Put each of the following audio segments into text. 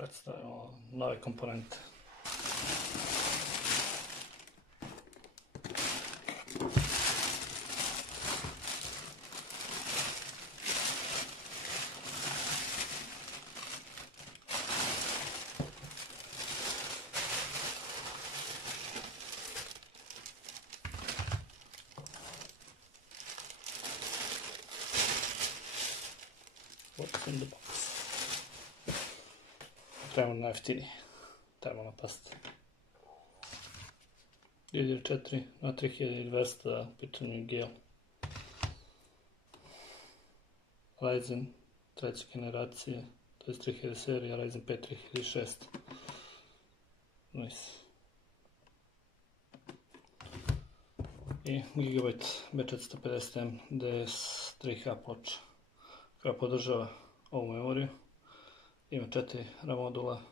predstavimo nove komponente. What's in the box? Trebamo na jeftiniji termonapast. Didier 4 na 3200, pitanju gel. Ryzen 3. generacije, to je 3000 serija, Ryzen 5 3006. Nice. I Gigabyte B450M DS3H ploča koja podržava ovu memoriju. Ima 4 RAM modula,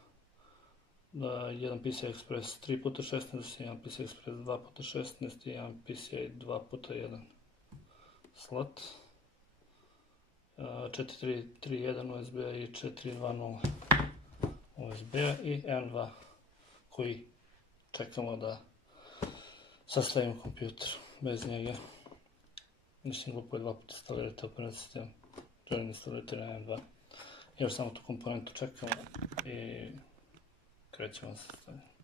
jedan PCI Express 3x16, jedan PCI Express 2x16 i jedan PCI 2x1 slot, 4.3.1 USB-a i 4.2.0 USB-a i M2 koji čekamo da sastavimo kompjuter. Bez njega ništa glupo je 2 puta instalirati operativni sistem, želim instalirati na M2. Još samo tu komponentu čekamo i krećemo sa stavljanjem.